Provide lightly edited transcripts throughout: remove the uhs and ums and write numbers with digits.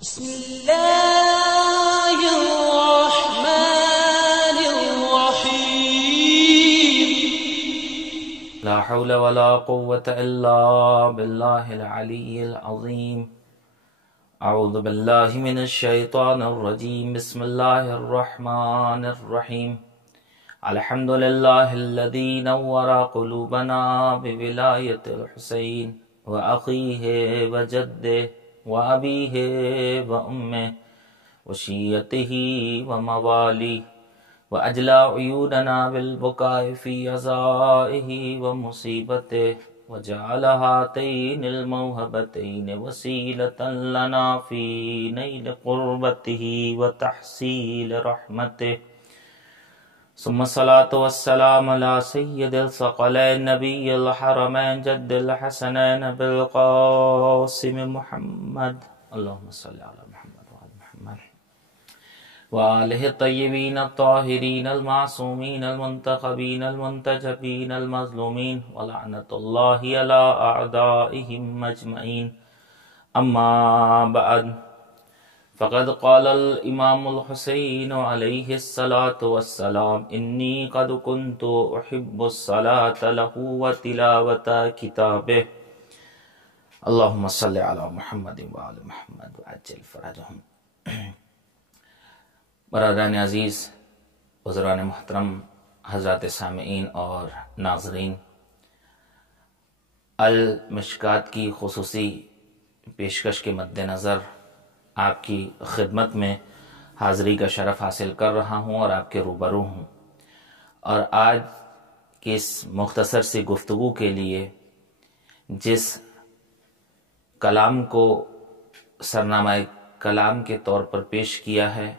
بسم الله الرحمن الرحيم. لا حول ولا قوة إلا بالله العلي العظيم. أعوذ بالله من الشيطان الرجيم. بسم الله الرحمن الرحيم. الحمد لله الذي نور قلوبنا بولاية الحسين وأخيه وجده وأبيه وأمه وشيته ومواليه، وأجلى عيوننا بالبكاء في عزائه ومصيبته، وجعل هاتين الموهبتين وسيلة لنا في نيل قربته وتحصيل رحمته. ثم الصلاة والسلام على سيد الثقلين نبي الحرمين جد الحسنين بالقاسم محمد، اللهم صل على محمد وعلى محمد وآله الطيبين الطاهرين المعصومين المنتخبين المنتجبين المظلومين، ولعنة الله على أعدائهم أجمعين. أما بعد، فقد قال الإمام الحسين عليه الصلاة والسلام: إني قد كنت أحب الصلاة له وتلاوة كتابه. اللهم صل على محمد وعلى محمد وعجل فرجهم. برادران عزیز، حضران محترم، حضرات سامعین اور ناظرین، المشکات کی خصوصی پیشکش کے مد نظر آپ کی خدمت میں حاضری کا شرف حاصل کر رہا ہوں اور آپ کے روبرو ہوں، اور آج کی اس مختصر سی گفتگو کے لیے جس کلام کو سرنامہ کلام کے طور پر پیش کیا ہے،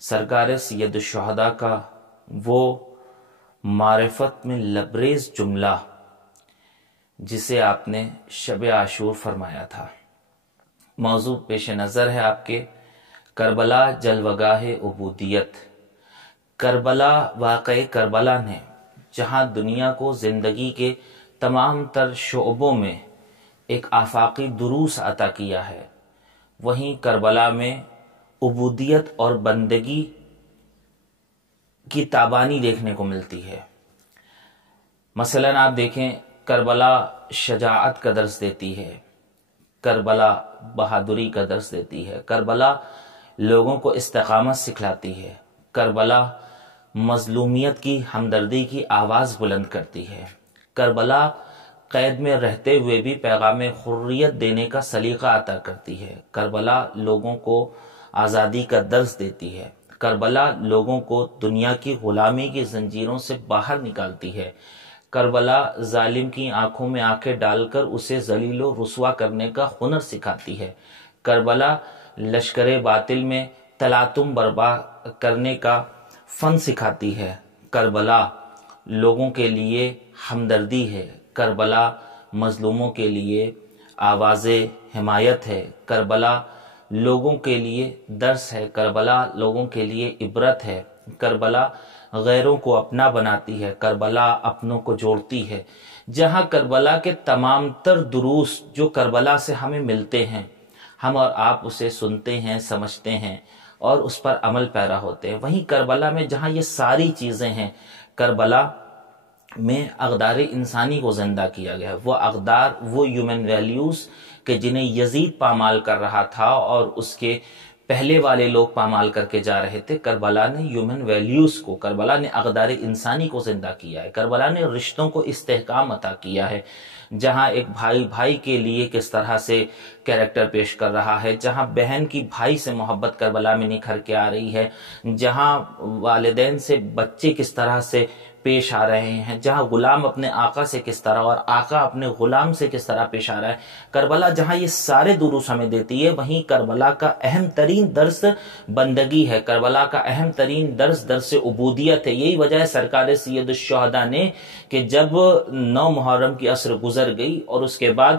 سرکار سید الشہداء کا وہ معرفت میں لبریز جملہ جسے آپ نے شب عاشور فرمایا تھا. موضوع پیش نظر ہے آپ کے کربلا جلوگاہ عبودیت. کربلا، واقعہ کربلا نے جہاں دنیا کو زندگی کے تمام تر شعبوں میں ایک آفاقی دروس عطا کیا ہے، وہیں کربلا میں عبودیت اور بندگی کی تابانی دیکھنے کو ملتی ہے. مثلا آپ دیکھیں، کربلا شجاعت کا درس دیتی ہے، کربلا بہادری کا درس دیتی ہے، کربلا لوگوں کو استقامت سکھلاتی ہے، کربلا مظلومیت کی ہمدردی کی آواز بلند کرتی ہے، کربلا قید میں رہتے ہوئے بھی پیغام حریت دینے کا سلیقہ عطا کرتی ہے، کربلا لوگوں کو آزادی کا درس دیتی ہے، کربلا لوگوں کو دنیا کی غلامی کی زنجیروں سے باہر نکالتی ہے، کربلا ظالم کی آنکھوں میں آنکھیں ڈال کر اسے ذلیل و رسوا کرنے کا ہنر سکھاتی ہے، کربلا لشکر باطل میں تلاطم برپا کرنے کا فن سکھاتی ہے، کربلا لوگوں کے لیے ہمدردی ہے، کربلا مظلوموں کے لیے آواز حمایت ہے، کربلا لوگوں کے لیے درس ہے، کربلا لوگوں کے لیے عبرت ہے، کربلا غیروں کو اپنا بناتی ہے، کربلا اپنوں کو جوڑتی ہے. جہاں کربلا کے تمام تر دروس جو کربلا سے ہمیں ملتے ہیں، ہم اور آپ اسے سنتے ہیں، سمجھتے ہیں اور اس پر عمل پیرا ہوتے ہیں، وہیں کربلا میں جہاں یہ ساری چیزیں ہیں، کربلا میں اقدار انسانی کو زندہ کیا گیا ہے. وہ اقدار، وہ ہیومن ویلیوز کہ جنہیں یزید پامال کر رہا تھا اور اس کے پہلے والے لوگ پامال کر کے جا رہے تھے، کربلا نے ہیومن ویلیوز کو، کربلا نے اقدار انسانی کو زندہ کیا ہے، کربلا نے رشتوں کو استحکام عطا کیا ہے. جہاں ایک بھائی بھائی کے لیے کس طرح سے کیریکٹر پیش کر رہا ہے، جہاں بہن کی بھائی سے محبت کربلا میں نکھر کے آ رہی ہے، جہاں والدین سے بچے کس طرح سے پیش آ رہے ہیں، جہاں غلام اپنے آقا سے کس طرح اور آقا اپنے غلام سے کس طرح پیش آ رہا ہے، کربلا جہاں یہ سارے دروس ہمیں دیتی ہے، وہیں کربلا کا اہم ترین درس بندگی ہے، کربلا کا اہم ترین درس عبودیت ہے. یہی وجہ ہے سرکار سید الشہداء نے کہ جب 9 محرم کی عصر گزر گئی اور اس کے بعد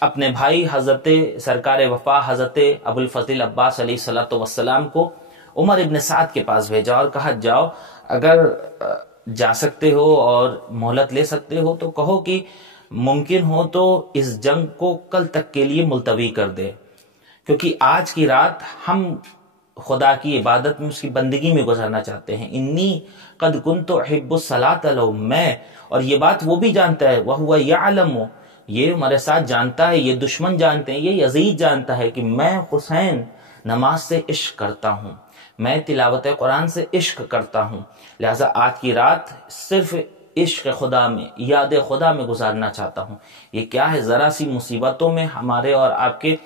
اپنے بھائی حضرت سرکار وفا حضرت ابوالفضل عباس علیہ الصلوۃ والسلام کو عمر ابن سعد کے پاس بھیجا اور کہا جاؤ، اگر جا سکتے ہو اور مہلت لے سکتے ہو تو کہو کہ ممکن ہو تو اس جنگ کو کل تک کے لیے ملتوی کر دے، کیونکہ آج کی رات ہم خدا کی عبادت میں، اس کی بندگی میں گزارنا چاہتے ہیں۔ انی قد کنت احب الصلاۃ لو، میں، اور یہ بات وہ بھی جانتا ہے، وَهُوَ يَعْلَمُ، یہ ہمارے ساتھ جانتا ہے، یہ دشمن جانتے ہیں، یہ یزید جانتا ہے کہ میں حسین نماز سے عشق کرتا ہوں، میں تلاوت قرآن سے عشق کرتا ہوں، لہٰذا آج کی رات صرف عشق خدا میں، یاد خدا میں گزارنا چاہتا ہوں۔ یہ کیا ہے، ذرا سی مصیبتوں میں ہمارے اور آپ کے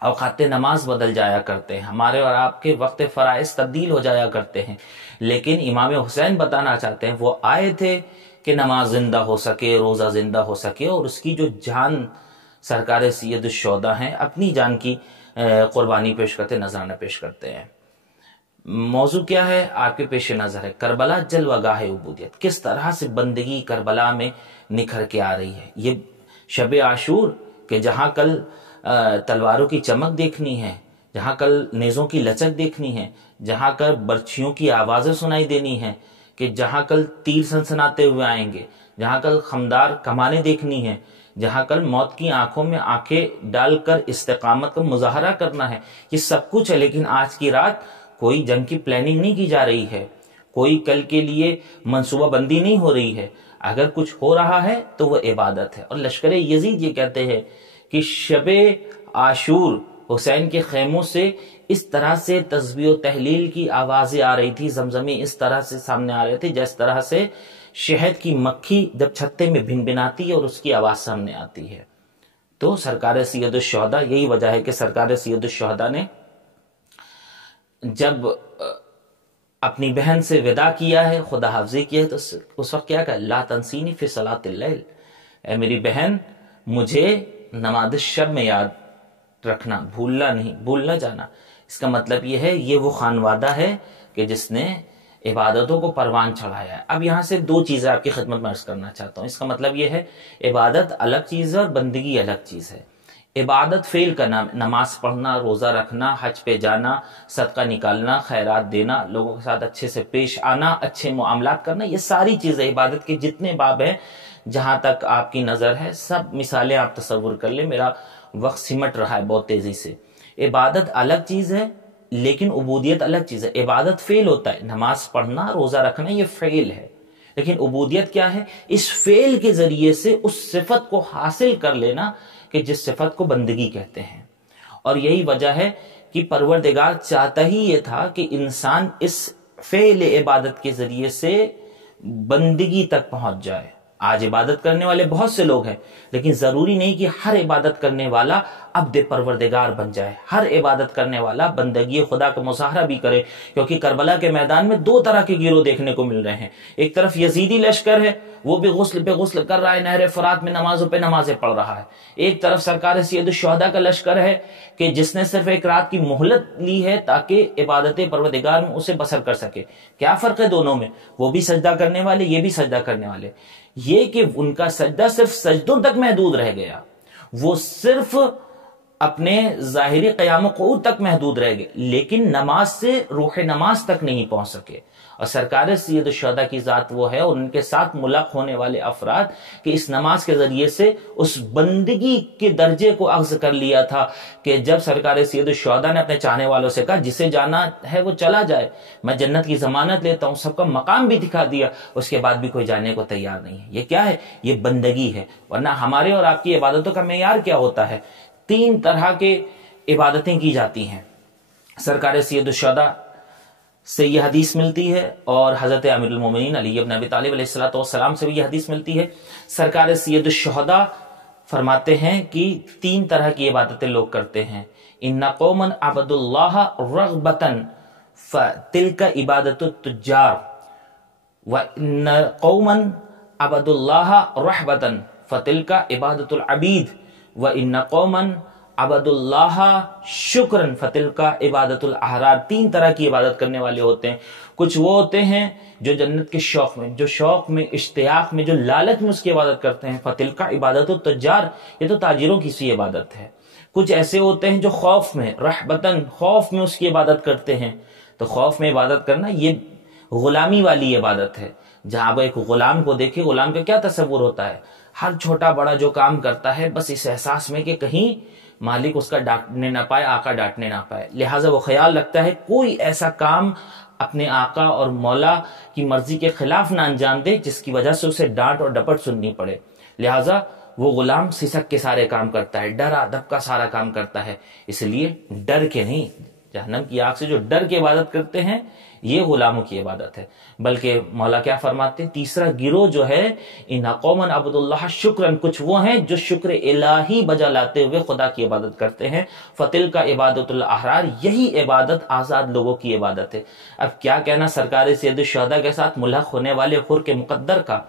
اوقات نماز بدل جایا کرتے ہیں، ہمارے اور آپ کے وقت فرائض تبدیل ہو جایا کرتے ہیں، لیکن امام حسین بتانا چاہتے ہیں وہ آئے تھے کہ نماز زندہ ہو سکے، روزہ زندہ ہو سکے، اور اس کی جو جان سرکار سید الشہداء ہیں اپنی جان کی قربانی پیش کرتے، نذرانہ پیش کرتے ہیں۔ موضوع کیا ہے آپ کے پیش نظر ہے، کربلا جلوہ گاہ عبودیت، کس طرح سے بندگی کربلا میں نکھر کے آ رہی ہے۔ یہ شب عاشور کہ جہاں کل تلواروں کی چمک دیکھنی ہے، جہاں کل نیزوں کی لچک دیکھنی ہے، جہاں کل برچھیوں کی آوازیں سنائی دینی ہیں، کہ جہاں کل تیر سنسناتے ہوئے آئیں گے، جہاں کل خمدار کمانیں دیکھنی ہیں، جہاں کل موت کی آنکھوں میں آنکھیں ڈال کر استقامت کا مظاہرہ کرنا ہے، یہ سب کچھ ہے۔ لیکن آج کی رات کوئی جنگ کی پلاننگ نہیں کی جا رہی ہے، کوئی کل کے لیے منصوبہ بندی نہیں ہو رہی ہے، اگر کچھ ہو رہا ہے تو وہ عبادت ہے۔ اور لشکر یزید یہ کہتے ہیں کہ شب عاشور حسین کے خیموں سے اس طرح سے تسبیح و تحلیل کی آوازیں آ رہی تھی، زمزمی اس طرح سے سامنے آ رہے تھے جس طرح سے شہد کی مکھی جب چھتے میں بھن بھناتی ہے اور اس کی آواز سامنے آتی ہے۔ تو سرکار سید الشہداء، یہی وجہ ہے کہ سرکار سید الشہداء نے جب اپنی بہن سے وداع کیا ہے، خدا حافظی کی ہے، تو اس وقت کیا کہا، لا تنسینی فی صلاۃ اللیل، اے میری بہن مجھے نماز شب میں یاد رکھنا، بھولنا نہیں، بھول نہ جانا۔ اس کا مطلب یہ ہے، یہ وہ خانوادہ ہے کہ جس نے عبادتوں کو پروان چڑھایا ہے۔ اب یہاں سے دو چیزیں آپ کی خدمت میں عرض کرنا چاہتا ہوں۔ اس کا مطلب یہ ہے، عبادت الگ چیز ہے اور بندگی الگ چیز ہے۔ عبادت فعل کرنا، نماز پڑھنا، روزہ رکھنا، حج پہ جانا، صدقہ نکالنا، خیرات دینا، لوگوں کے ساتھ اچھے سے پیش آنا، اچھے معاملات کرنا، یہ ساری چیزیں عبادت کے جتنے باب ہیں جہاں تک آپ کی نظر ہے، سب مثالیں آپ تصور کر لیں، میرا وقت سمٹ رہا ہے بہت تیزی سے۔ عبادت الگ چیز ہے لیکن عبودیت الگ چیز ہے۔ عبادت فعل ہوتا ہے، نماز پڑھنا، روزہ رکھنا، یہ فعل ہے، لیکن عبودیت کیا ہے، اس فعل کے ذریعے سے اس صفت کو حاصل کر لینا کہ جس صفت کو بندگی کہتے ہیں۔ اور یہی وجہ ہے کہ پروردگار چاہتا ہی یہ تھا کہ انسان اس فعل عبادت کے ذریعے سے بندگی تک پہنچ جائے۔ آج عبادت کرنے والے بہت سے لوگ ہیں، لیکن ضروری نہیں کہ ہر عبادت کرنے والا عبد پروردگار بن جائے، ہر عبادت کرنے والا بندگی خدا کا مظاہرہ بھی کرے، کیونکہ کربلا کے میدان میں دو طرح کے گروہ دیکھنے کو مل رہے ہیں۔ ایک طرف یزیدی لشکر ہے، وہ بھی غسل پہ غسل کر رہا ہے، نہر فرات میں نمازوں پہ نمازیں پڑھ رہا ہے۔ ایک طرف سرکار سید الشہداء کا لشکر ہے کہ جس نے صرف ایک رات کی مہلت لی ہے تاکہ عبادت پروردگار میں اسے بسر کر سکے۔ کیا فرق ہے دونوں میں؟ وہ بھی سجدہ کرنے والے، یہ بھی سجدہ کرنے والے، یہ کہ ان کا سجدہ صرف سجدوں تک محدود رہ گیا، وہ صرف اپنے ظاہری قیام و قعود تک محدود رہ گئے، لیکن نماز سے روح نماز تک نہیں پہنچ سکے۔ اور سرکار سید الشہداء کی ذات وہ ہے اور ان کے ساتھ ملاق ہونے والے افراد کہ اس نماز کے ذریعے سے اس بندگی کے درجے کو اخذ کر لیا تھا کہ جب سرکار سید الشہداء نے اپنے چاہنے والوں سے کہا جسے جانا ہے وہ چلا جائے، میں جنت کی ضمانت لیتا ہوں، سب کا مقام بھی دکھا دیا، اس کے بعد بھی کوئی جانے کو تیار نہیں ہے۔ یہ کیا ہے؟ یہ بندگی ہے۔ ورنہ ہمارے اور آپ کی عبادتوں کا معیار کیا ہوتا ہے؟ تین طرح کے عبادتیں کی جاتی ہیں۔ سرکار سید الشہداء سے یہ حدیث ملتی ہے اور حضرت امیر المومنین علی بن ابی طالب علیہ السلام سے بھی یہ حدیث ملتی ہے۔ سرکار سید الشہداء فرماتے ہیں کہ تین طرح کی عبادتیں لوگ کرتے ہیں۔ ان قوما عبدوا اللہ رغبتا فتلک عبادت التجار، وان قوما عبدوا اللہ رہبتا فتلک عبادت العبید، وان قوما عبد اللہ شکرن فتلک عبادت الاحرار۔ تین طرح کی عبادت کرنے والے ہوتے ہیں۔ کچھ وہ ہوتے ہیں جو جنت کے شوق میں، جو شوق میں، اشتیاق میں، جو لالچ میں اس کی عبادت کرتے ہیں، فتلک عبادت التجار، یہ تو تاجروں کی سی عبادت ہے۔ کچھ ایسے ہوتے ہیں جو خوف میں، رہبتن، خوف میں اس کی عبادت کرتے ہیں۔ تو خوف میں عبادت کرنا یہ غلامی والی عبادت ہے۔ جہاں آپ ایک غلام کو دیکھیں، غلام کا کیا تصور ہوتا ہے؟ ہر چھوٹا بڑا جو کام کرتا ہے بس اس احساس میں کہ کہیں مالک اس کا ڈانٹنے نہ پائے، آقا ڈانٹنے نہ پائے، لہٰذا وہ خیال رکھتا ہے کوئی ایسا کام اپنے آقا اور مولا کی مرضی کے خلاف نہ انجام دے جس کی وجہ سے اسے ڈانٹ اور ڈپٹ سننی پڑے، لہٰذا وہ غلام سسک کے سارے کام کرتا ہے، ڈرا دب کا سارا کام کرتا ہے، اس لیے ڈر کے نہیں، جہنم کی آگ سے جو ڈر کے عبادت کرتے ہیں یہ غلاموں کی عبادت ہے۔ بلکہ مولا کیا فرماتے ہیں، تیسرا گروہ جو ہے، ان قومن عبد اللہ شکرن، کچھ وہ ہیں جو شکر الہی بجا لاتے ہوئے خدا کی عبادت کرتے ہیں، فتل کا عبادت الاحرار، یہی عبادت آزاد لوگوں کی عبادت ہے۔ اب کیا کہنا سرکار سید الشہداء کے ساتھ ملحق ہونے والے حر کے مقدر کا،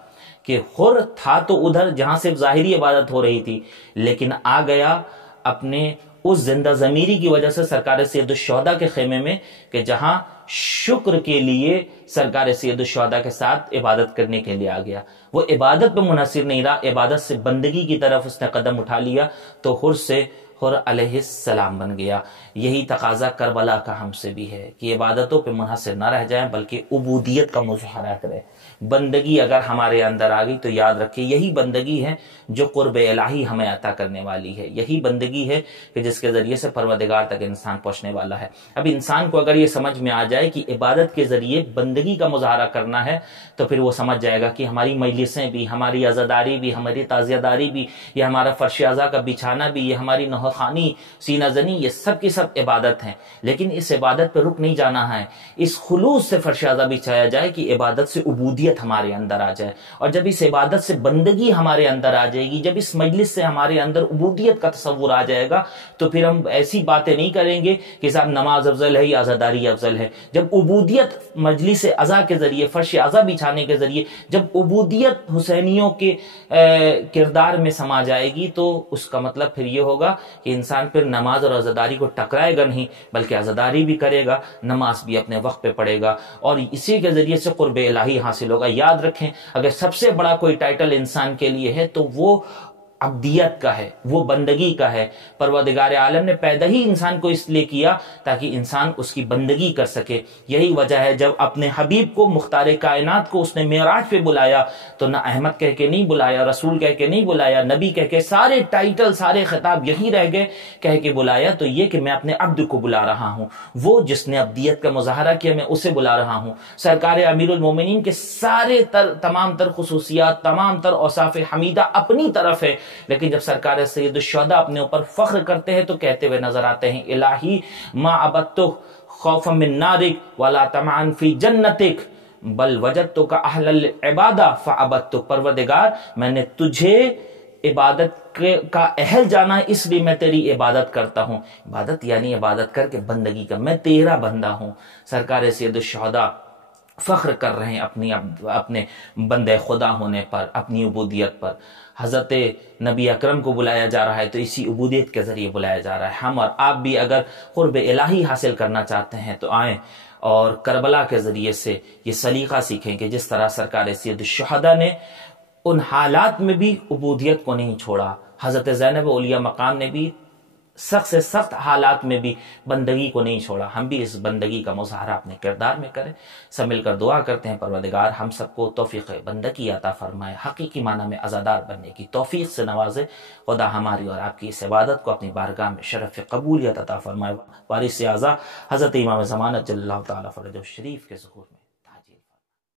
کہ حر تھا تو ادھر جہاں صرف ظاہری عبادت ہو رہی تھی، لیکن آ گیا اپنے اس زندہ ضمیری کی وجہ سے سرکار سید الشہداء کے خیمے میں، کہ جہاں شکر کے لیے سرکار سید الشہداء کے ساتھ عبادت کرنے کے لیے آ گیا، وہ عبادت پہ منحصر نہیں رہا، عبادت سے بندگی کی طرف اس نے قدم اٹھا لیا، تو حر سے حر علیہ السلام بن گیا۔ یہی تقاضا کربلا کا ہم سے بھی ہے کہ عبادتوں پہ منحصر نہ رہ جائیں بلکہ عبودیت کا مظاہرہ کریں۔ بندگی اگر ہمارے اندر آ گئی تو یاد رکھیں یہی بندگی ہے جو قرب الہی ہمیں عطا کرنے والی ہے، یہی بندگی ہے کہ جس کے ذریعے سے پروردگار تک انسان پہنچنے والا ہے۔ اب انسان کو اگر یہ سمجھ میں آ جائے کہ عبادت کے ذریعے بندگی کا مظاہرہ کرنا ہے تو پھر وہ سمجھ جائے گا کہ ہماری مجلسیں بھی، ہماری عزاداری بھی، ہماری تعزیہ داری بھی، یہ ہمارا فرش عزا کا بچھانا بھی، یہ ہماری نوحہ خوانی، سینہ زنی، یہ سب کی سب عبادت ہیں، لیکن اس عبادت پہ رک نہیں جانا ہے، اس خلوص سے فرش عزا بچھایا جائے کہ عبادت سے عبودیت ہمارے اندر آ جائے، اور جب اس عبادت سے بندگی ہمارے اندر آ جائے گی، جب اس مجلس سے ہمارے اندر عبودیت کا تصور آ جائے گا تو پھر ہم ایسی باتیں نہیں کریں گے کہ صاحب نماز افضل ہے یا عزاداری افضل ہے۔ جب عبودیت مجلس عزا کے ذریعے، فرش عزا بچھانے کے ذریعے جب عبودیت حسینیوں کے کردار میں سما جائے گی تو اس کا مطلب پھر یہ ہوگا کہ انسان پھر نماز اور عزاداری کو ٹکرائے گا نہیں، بلکہ عزاداری بھی کرے گا، نماز بھی اپنے وقت پہ پڑھے گا، اور اسی کے ذریعے سے قرب الہی حاصل ہوگا۔ یاد رکھیں اگر سب سے بڑا کوئی ٹائٹل انسان کے لیے ہے تو وہ عبدیت کا ہے، وہ بندگی کا ہے۔ پروردگار عالم نے پیدا ہی انسان کو اس لیے کیا تاکہ انسان اس کی بندگی کر سکے۔ یہی وجہ ہے جب اپنے حبیب کو، مختار کائنات کو اس نے معراج پہ بلایا تو نہ احمد کہہ کے نہیں بلایا، رسول کہہ کے نہیں بلایا، نبی کہہ کے، سارے ٹائٹل، سارے خطاب یہی رہ گئے، کہہ کے بلایا تو یہ کہ میں اپنے عبد کو بلا رہا ہوں، وہ جس نے عبدیت کا مظاہرہ کیا میں اسے بلا رہا ہوں۔ سرکار امیر المومنین کے سارے تمام تر خصوصیات، تمام تر اوصاف حمیدہ اپنی طرف ہے، لیکن جب سرکار سید الشہداء اپنے اوپر فخر کرتے ہیں تو کہتے ہوئے نظر آتے ہیں، الہی ما عبدتک خوفا من نارک ولا طمعا فی جنتک بل وجدتک اہل العبادہ فعبدتک۔ پروردگار میں نے تجھے عبادت کا اہل جانا، اس لیے میں تیری عبادت کرتا ہوں۔ عبادت یعنی عبادت کر کے بندگی کا، میں تیرا بندہ ہوں۔ سرکار سید الشہداء فخر کر رہے ہیں اپنے بندے خدا ہونے پر، اپنی عبودیت پر۔ حضرت نبی اکرم کو بلایا جا رہا ہے تو اسی عبودیت کے ذریعے بلایا جا رہا ہے۔ ہم اور آپ بھی اگر قرب الہی حاصل کرنا چاہتے ہیں تو آئیں اور کربلا کے ذریعے سے یہ سلیقہ سیکھیں کہ جس طرح سرکار سید الشہداء نے ان حالات میں بھی عبودیت کو نہیں چھوڑا، حضرت زینب اولیاء مقام نے بھی سخت سے سخت حالات میں بھی بندگی کو نہیں چھوڑا، ہم بھی اس بندگی کا مظاہرہ اپنے کردار میں کریں۔ سب مل کر دعا کرتے ہیں پروردگار ہم سب کو توفیق بندگی عطا فرمائے، حقیقی معنی میں عزادار بننے کی توفیق سے نوازے۔ خدا ہماری اور آپ کی اس عبادت کو اپنی بارگاہ میں شرف قبولیت عطا فرمائے۔ وارث اعظم حضرت امام زمانہ جل اللہ تعالیٰ فرجہ الشریف کے ظہور میں